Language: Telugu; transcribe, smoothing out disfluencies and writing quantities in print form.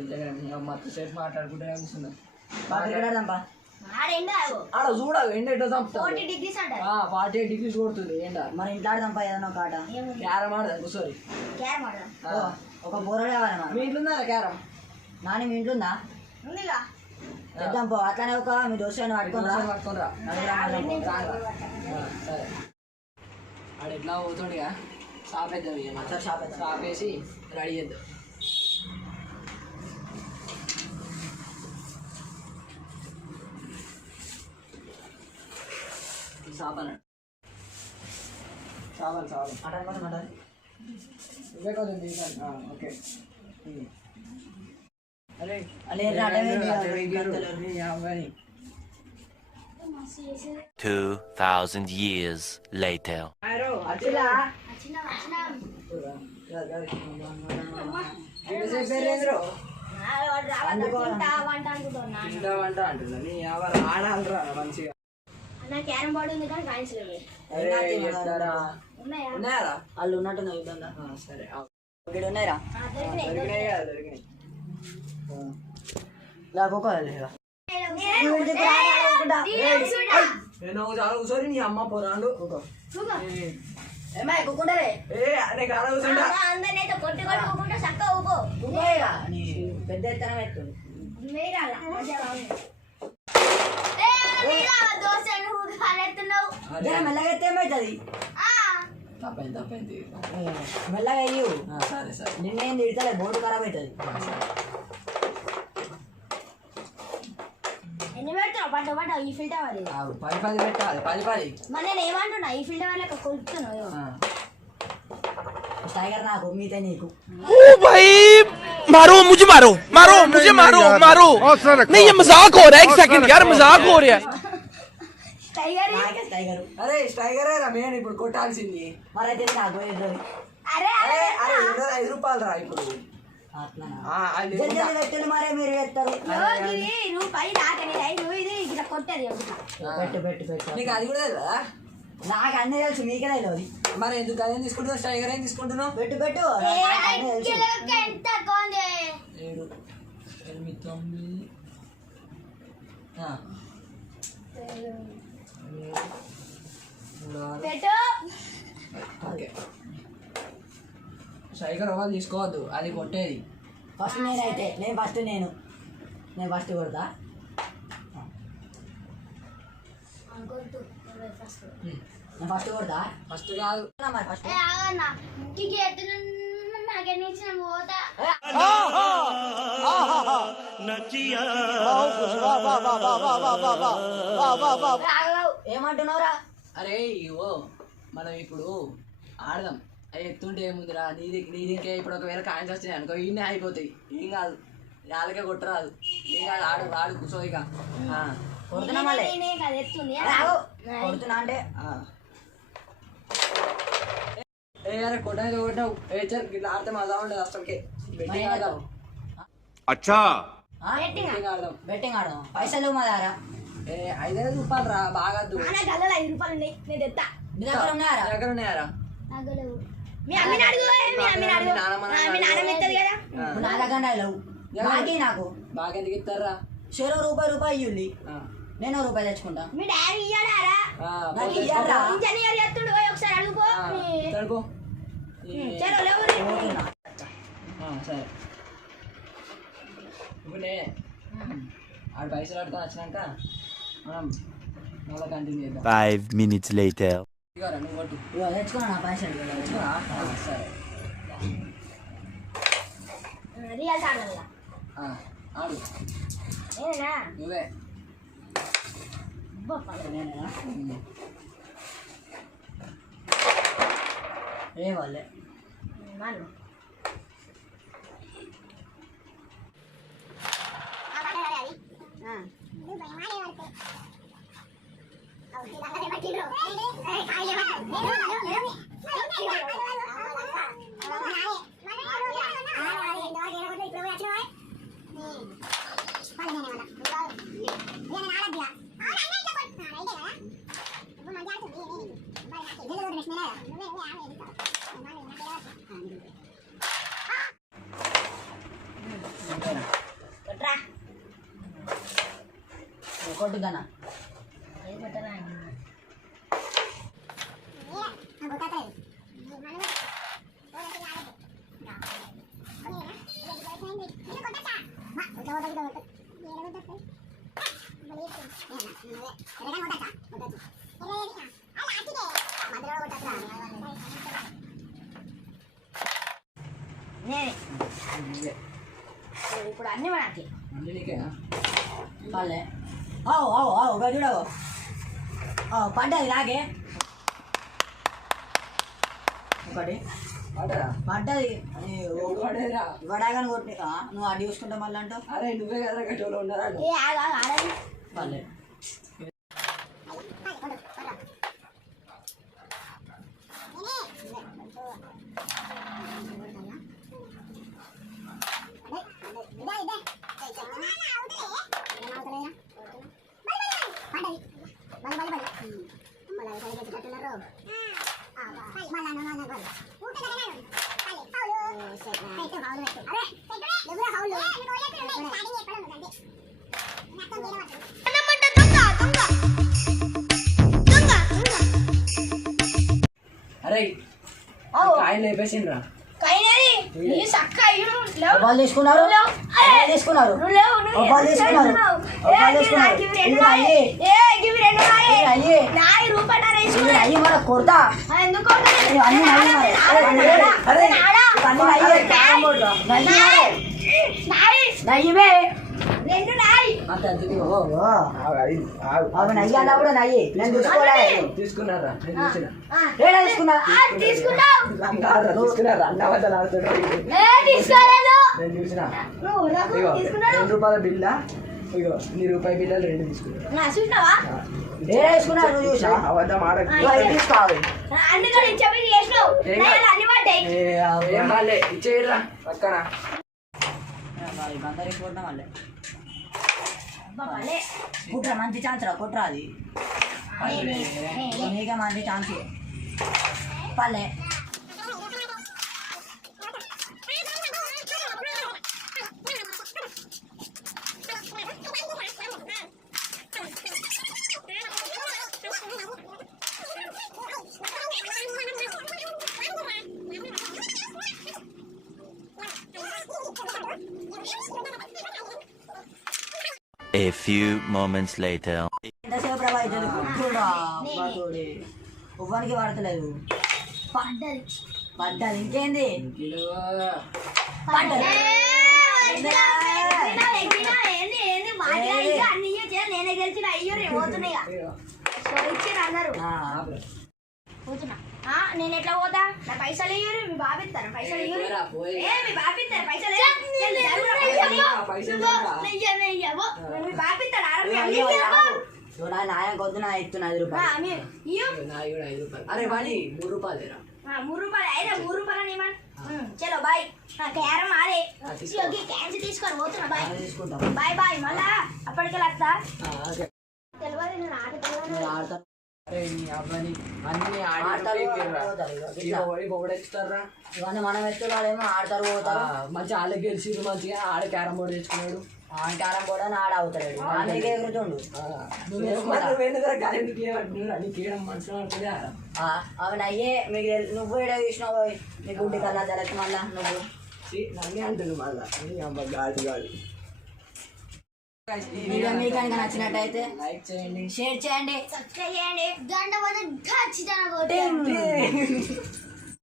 నిజంగా మత్తు సేపు మాట్లాడుకుంటూనే కూర్చున్నాం. ఆడ చూడవు ఎండ ఎట్లా చంపుతా 48 degrees కొడుతుంది ఎండ. మరి ఇంట్లో ఆడదాంపా ఏదన్నా ఒక ఆట. క్యారం ఆడదాం కూర్చోరి. ఒక బోర కావాలి మీ ఇంట్లో ఉందా క్యారం? నాని మీ ఇంట్లో ఉందా? చేద్దాం పో. అట్లానే ఒక మీ దోశ పట్టుకోరా. సరే ఆడ ఎట్లా పోతుండగా షాపేద్దాం. షాపేసి రెడీ చేద్దాం. సాబన్ ఇవే కదండి. ఓకే అరే 2000 years later. వంట అంటున్నా నీ ఎవరు ఆడాలరా మంచిగా. క్యారం బోర్డు ఉంది కానీ కాయిన్స్ లేవు. ఉన్నాయా? వాళ్ళు ఉన్నట్టున్నాయి ఇబ్బందా? సరే ఇక్కడ ఉన్నాయిరా. దొరికినాయి కదా దొరికినాయి. నేను చాలా కూర్చొని నీ అమ్మ పోరాడు ఏమై కూకుంటారే పెద్ద ఎత్తనం ఎత్తుంది. మెల్లగా ఎత్తే ఏమవుతుంది? తప్పైంది మెల్లగా అయ్యు. సరే సరే నిన్నేం తిడతలే బోర్డు ఖరాబ్ అవుతుంది. ఎన్ని పెడతావు? పట్టు ఈ ఫిల్టర్ వాళ్ళు 10 పెట్టాలి. 10 మరి నేను ఏమంటున్నా ఈ ఫిల్టర్ వాళ్ళకి కొలుపుతున్నావు. टाइगर ना को मीते नहीं को ओ भाई मारो मुझे मारो नहीं ये मजाक हो रहा है. एक सेकंड यार मजाक हो रहा है. टाइगर टाइगर अरे टाइगर है रमेन ఇప్పుడు కొట్టాల్సింది. మరి అయితే నాకు ఎదురు అరే అరే అరే 5 రూపాయలు రా ఇప్పుడు. జల్దీ పెట్టండి మరే మీరు ఎత్తారు. ఇది రూపాయి నాకని 5 ఇది ఇట్లా కొట్టది. పెట్టు నీకు అది కూడా తెలుసా? నాకు అన్నీ తెలుసు మీకే తెలియదు. మరి ఎందుకు అదేం తీసుకుంటున్నావు? టైగర్ ఏం తీసుకుంటున్నావు? పెట్టు ఎంత కొంది 7 8 9 పెట్టు. ఓకే టైగర్ అవ్వాలి తీసుకోవద్దు, అది కొట్టేది. ఫస్ట్ నేనైతే నేను ఫస్ట్ కొడతా. నేను ఫస్ట్ కొడతా. ఫస్ట్ కాదు మరి ఫస్ట్ ఏమంటున్నావురా? అరే ఇవో మనం ఇప్పుడు ఆడదాం. అవి ఎత్తుంటే ఏముందిరా, నీదికే ఇప్పుడు ఒకవేళ కాయిన్స్ వచ్చినాయి అనుకో ఇన్నే అయిపోతాయి. ఏం కాదు, వాళ్ళకే కొట్టరాదు. ఏం కాదు, ఆడు కూర్చో ఇక. కొడుతున్నా మళ్ళీ కొడుతున్నా అంటే అరే కొట్టావు ఇట్లా ఆడితే మజా ఉండదు అసలుకే. బెట్టింగ్ ఆడదాం. బెట్టింగ్ ఆడదాం. పైసలు మా దారా 5 రూపాయలు రా, బాగా 5 రూపాయలు ఉన్నాయి. నేను తెస్తా. మీ దగ్గర ఉన్నాయారా? దగ్గర ఉన్నాయారా? మీ అమ్మని అడుగు. నా దగ్గర లేవు. బాకీ నాకు బాగా ఎందుకు ఇస్తారా? చెరో రూపాయి ఇవ్వండి, నేను రూపాయి తెచ్చుకుంటా. మీ డాడీ ఇయ్యాడారా? నాకు ఇయ్యారా? ఇంజనీర్ ఎత్తుండు ఒకసారి అడుగుపో. సరే ఇప్పుడు ఆడు పైసలు ఆడుకొని వచ్చినాక మనం మళ్ళీ కంటిన్యూ చేద్దాం. 5 minutes later. నువ్వు కొట్టు. తెచ్చుకున్నా నా పైసలు. సరే రియల్ ఆడాలా? ఆడు ఏనా నువ్వే. ఏ వాళ్ళే మను కొట్టు గన్న ఇప్పుడు అన్ని మనకి అన్ని నీకేనా పల్లె చూడవు పడ్డది నాకే ఒకటి పడరా పడ్డది పడేరా ఇవ్వడాగాని కొట్టి నువ్వు అడ్డు చూసుకుంటా మళ్ళీ అంటావు అరే నువ్వే కదా గట్టిలో ఉన్నారా ఏ ఆడది పల్లె అరే కాయలు లేపేసిండ్రా కైనది నీ సక్క వాళ్ళు తీసుకున్నారు వాళ్ళు తీసుకున్నారు వాళ్ళు తీసుకున్నారు వాళ్ళు తీసుకున్నారు ఇది అయ్యి అయ్యి అయ్యి మన కొడతా ఎందుకు అన్ని నయ్యివే రెండు నాయి అవి నయ్యి అన్నప్పుడు నయ్యి నేను చూసుకోలే తీసుకున్నారా నేను చూసిన ఏడా తీసుకున్నా తీసుకున్నావు తీసుకున్నారా అన్న వద్ద ఆడుతున్నాడు తీసుకోలేదు నేను చూసిన నువ్వు నాకు ఇగో తీసుకున్నాడు ₹2 బిల్లా ఇగో ₹1 బిల్లాలు 2 తీసుకున్నా నా చూసినావా ఏడా తీసుకున్నా నువ్వు చూసా అబద్ధం ఆడకు తీసుకోవాలి అన్ని కూడా ఇచ్చేవి చేసినావు అన్ని పడ్డాయి ఏం వాళ్ళే ఇచ్చేయరా పక్కన బందరికి కొట్టినా వాళ్ళే భలే కుట్రా మంచి ఛాన్స్ రా కుట్రా అది నీకే మంచి ఛాన్స్ పల్లె A few moments later. ఎంతసేపు ప్రభా ఇద్దరు కుట్టుడా ఉవ్వనికి పడతలేదు పడ్డది పడ్డది ఇంకేంది నేనే గెలిచిన అయ్యో రే పోతున్నాయి ఇచ్చారు అందరు పోతున్నా నేను ఎట్లా పోతా నా పైసలు ఇయ్యూరి మీ బాబు ఇస్తాను పైసలు ఇయ్యూరి ఏ మీ బాబు ఇస్తారు పైసలు మీ బాబు ఇస్తాడు నా నాయ కొద్దు నా ఇస్తున్నా ₹5 అరే వాడి ₹3 ₹3 అయినా ₹3 చలో బాయ్ క్యారం ఆడే క్యాన్స్ తీసుకొని పోతున్నా బాయ్ తీసుకుంటాం బాయ్ బాయ్ మళ్ళా అప్పటికి వస్తా ఓకే తెలియదు నేను ఆట తెలియదు నేను ఆడతాను అవ్వని అన్ని ఆడిస్తారా ఇవన్నీ మనం ఎత్తున్నాడేమో ఆడతారు పోతారు మంచిగా వాళ్ళకి గెలిచిరు మంచిగా ఆడ క్యారం బోర్డు తెచ్చుకున్నాడు ఆంకారం కూడా ఆడ అవుతాడు నీకే ఎగురుతుండు నీకేయడం మనసులో ఆడుతుందా అవి అయ్యే మీకు నువ్వు ఏడా చూసినావు నీ గుడ్డి కల్లా జలకి మళ్ళా నువ్వు నన్నే అంటుంది మళ్ళా అమ్మ గాడి గాడి వీడియో మీకు కనుక నచ్చినట్టయితే లైక్ చేయండి షేర్ చేయండి సబ్స్క్రైబ్ చేయండి గంట ఖచ్చితంగా